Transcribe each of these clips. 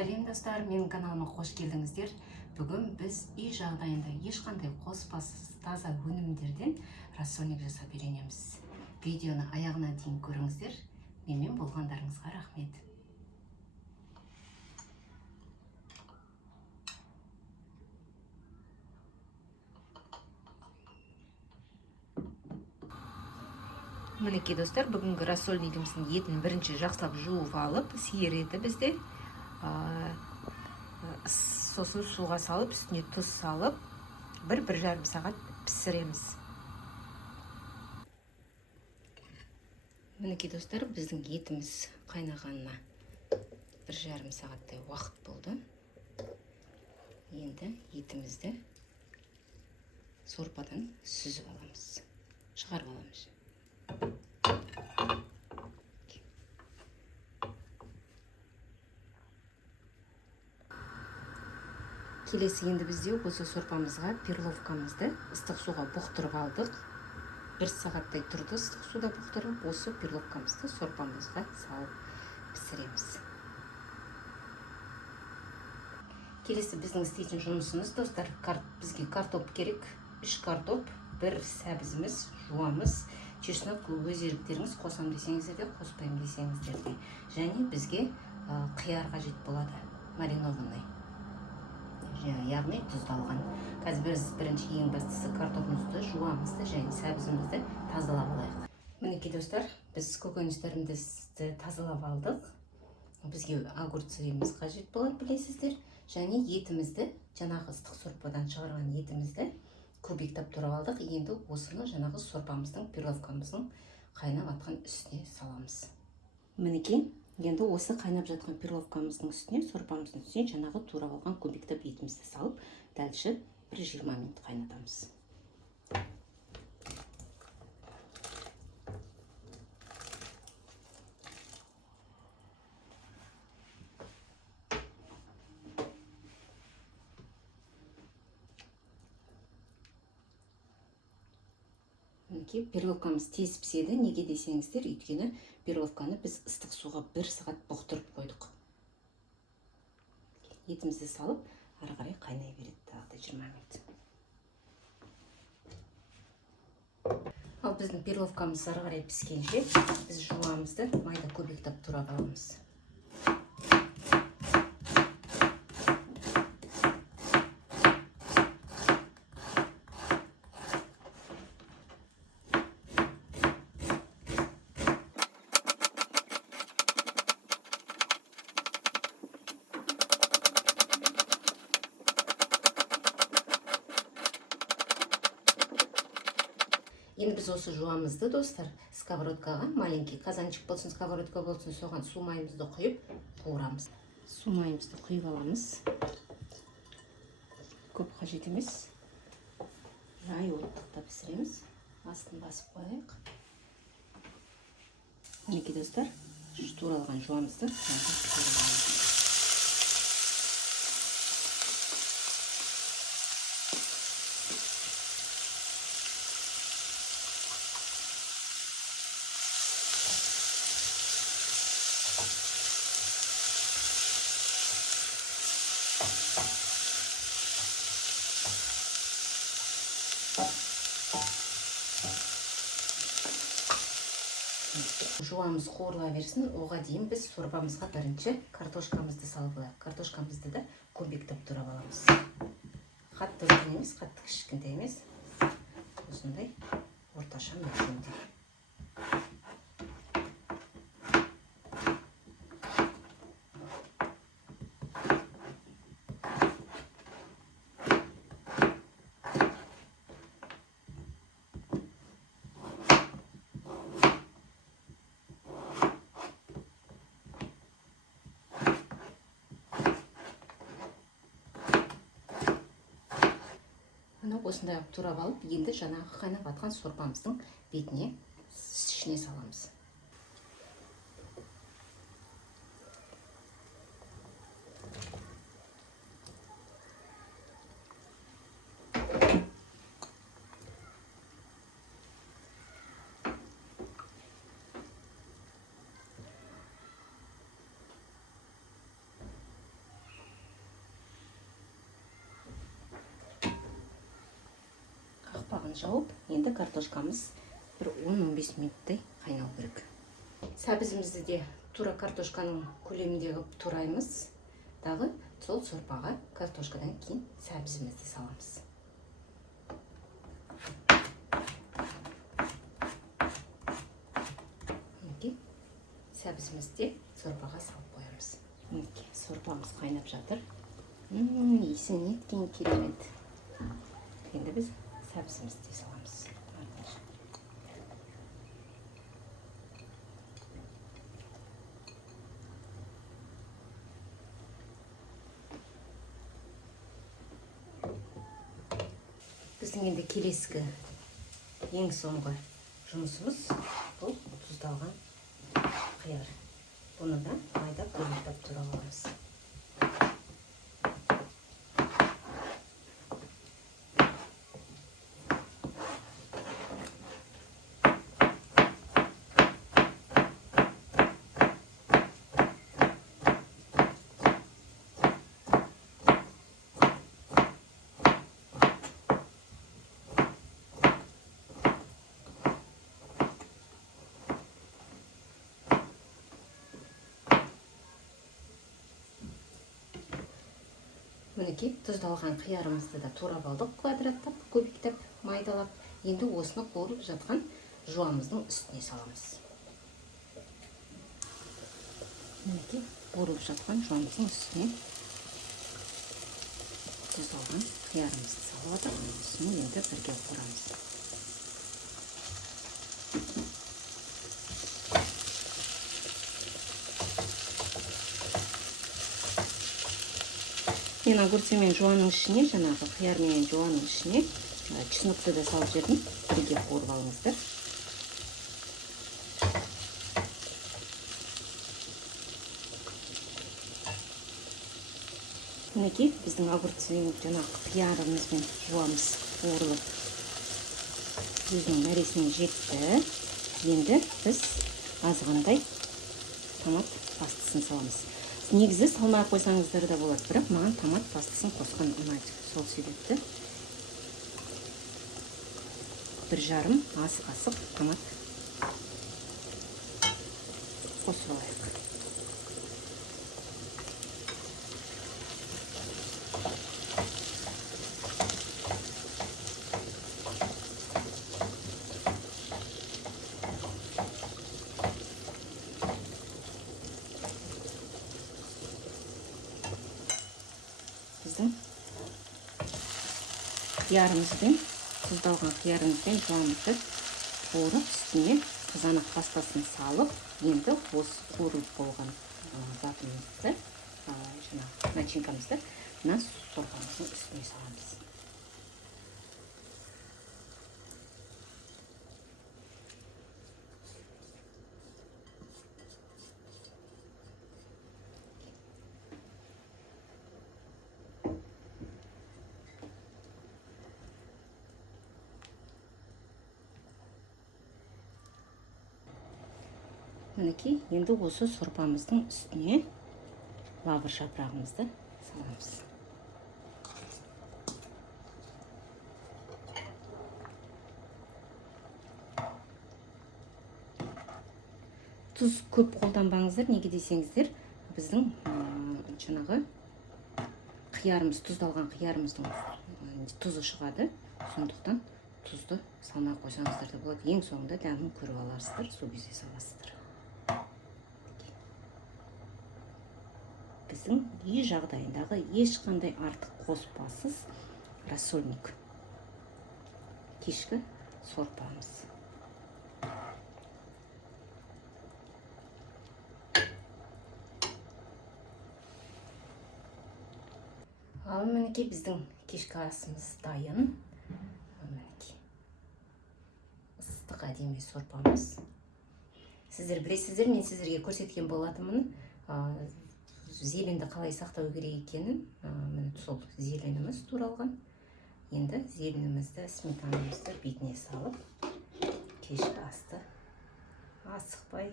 Сәлем достар, менің каналыма қош келдіңіздер. Бүгін біз үй жағдайында ешқандай қоспасыз таза өнімдерден рассольник жасап үйренеміз. Видеоны аяғына дейін көріңіздер. Менімен болғандарыңызға рахмет. Мінекей достар, бүгінгі рассольнигіміздің етін бірінші жақсылап жуып алып, сиыр еті бізде. Сосын суға салып, үстіне тұз салып, 1-1,5 сағат пісіреміз. Мінекей достар, біздің етіміз қайнағанына 1,5 сағаттай уақыт болды. Енді етімізді сорпадан сүзіп аламыз, шығарып аламыз. Келесі енді бізде осы сорпамызға перловкамызды ыстық суға бұқтырып алдық. 1 сағаттай тұрды ыстық суда бұқтырып, осы перловкамызды сорпамызға салып пісіреміз. Келесі біздің істейтін жұмысымыз, достар, бізге картоп керек. 3 картоп, 1 сәбізіміз, жуамыз, чеснок өз еріктеріңіз, қосам десеңіздер де, қоспайым десеңіздер де. Және бізге қияр қажет болады, маринованный. Яғни тұздалған. Қазір біз бірінші ең бастысы картопымызды жуамызды және сәбізімізді тазалап алайық. Мінекей достар, біз көкөністерімізді тазалап алдық. Бізге огурцымыз қажет болады, білесіздер. Және етімізді, жаңағы ыстық сорпадан шығарған етімізді кубиктап тұрып алдық. Енді осыны жаңағы сорпамыздың, перловкамыздың қайнап атқан үстіне саламыз. Мінекей, енді осы қайнап жатқан перловкамыздың үстіне, сорпамыздың үстіне жаңағы турап алған кубиктап етімізді салып, дәлше 1-20 минут қайнатамыз. Перловкамыз тез піседі, неге десеңіздер, өйткені перловканы біз ыстық суға 1 сағат бұқтырып қойдық. Етімізді салып, ары қарай қайнай береді, тағы 20 минут. Ал біздің перловкамыз ары қарай піскенше, біз жуамызды майда кубиктап турап аламыз. Енді біз осы жуамызды, достар, сковородкаға, маленький казанчик болсын, сковородка болсын, соған су майымызды құйып қуырамыз. Су майымызды құйып аламыз. Көп қажет емес. Жай оттықта пісіреміз. Астын басып қойайық. Мінекей достар, туралған жуамызды қуырып аламыз. Жуамыз қуырыла берсін, оға дейін біз сорпамызға бірінші картошкамызды салып алайық. Картошкамызды да кубиктап турап аламыз. Қатты үлкен емес, қатты кішкентай емес. Осындай орташа мөлшерде. Осындай турап алып, енді жаңағы қайнап атқан сорпамыздың бетіне, ішіне саламыз. Қабығын жауып, енді картошкамыз бір 10-15 минуттай қайнау керек. Сәбізімізді де тура картошканың көлемінде қылып тураймыз. Дағы сол сорпаға картошкадан кейін сәбізімізді саламыз. Сәбізімізді сорпаға салып қоямыз. Сорпамыз қайнап жатыр. Иісі неткен керемет. Енді біз сәбізімізді саламыз. Біздің енді келесігі ең соңғы жұмысымыз бұл тұздалған қияр. Бұны да майдап бөліп тура аламыз. Мінекей, тұздалған қиярымызды да турап алдық, квадраттап, көбіктеп, майдалап. Енді осыны қуырып жатқан жуамыздың үстіне саламыз. Мінекей, қуырып жатқан жуамыздың үстіне тұздалған қиярымызды салып жатыр. Осыны енді бірге қуырамыз. Мен огурцы мен жуаның ішіне, жаңағы қияр мен жуаның ішіне чеснокты да салып жібердім. Бірге қуырып алыңыздар. Мінекей, біздің огурцы жаңағы қиярымыз бен жуамыз қуырылып өзінің мәресіне жетті. Енді біз азғандай томат пастасын саламыз. Негізі салмай қойсаңыздар да болады, бірақ маған томат пастасын қосқан ұнайды. Сол себепті 1,5 ас қасық томат қосып алайық. Біздің қиярымызбен, тұздалған қиярымызбен жуамызды қуырып, үстіне қызанақ пастасын салып, енді осы қуырылып болған затымызды, начинкамызды мына сорпамыздың үстіне саламыз. Мінекей, енді осы сорпамыздың үстіне лавр жапырағымызды саламыз. Тұз көп қолданбаңыздар, неге десеңіздер, біздің жаңағы қиярымыз, тұздалған қиярымыздың тұзы шығады. Сондықтан тұзды салмай қойсаңыздар да болады. Ең соңында дәмін көріп аларсыздар, сол кезде саласыздар. Біздің үй жағдайындағы ешқандай артық қоспасыз рассольник. Кешкі сорпамыз. Ал мінекей біздің кешкі асымыз дайын. Мінекей ыстық әдемі сорпамыз. Сіздер білесіздер, мен сіздерге көрсеткен болатынмын. Зеленді қалай сақтау керек екенін. Сол зеленіміз туралған. Енді зеленімізді, сметанамызды бетіне салып, кешкі асты асықпай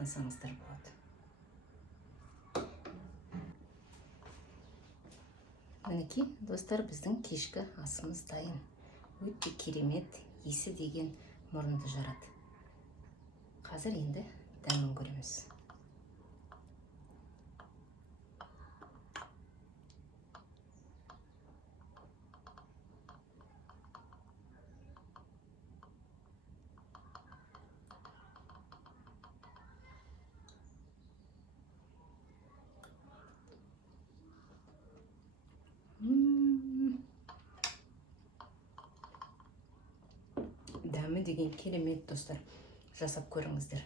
тамақтансаңыздар болады. мінекей достар, біздің кешкі асымыз дайын. Өте керемет, есі деген мұрынды жарады. Қазір енді дәмін көреміз. Дәмі деген керемет достар. Жасап көріңіздер.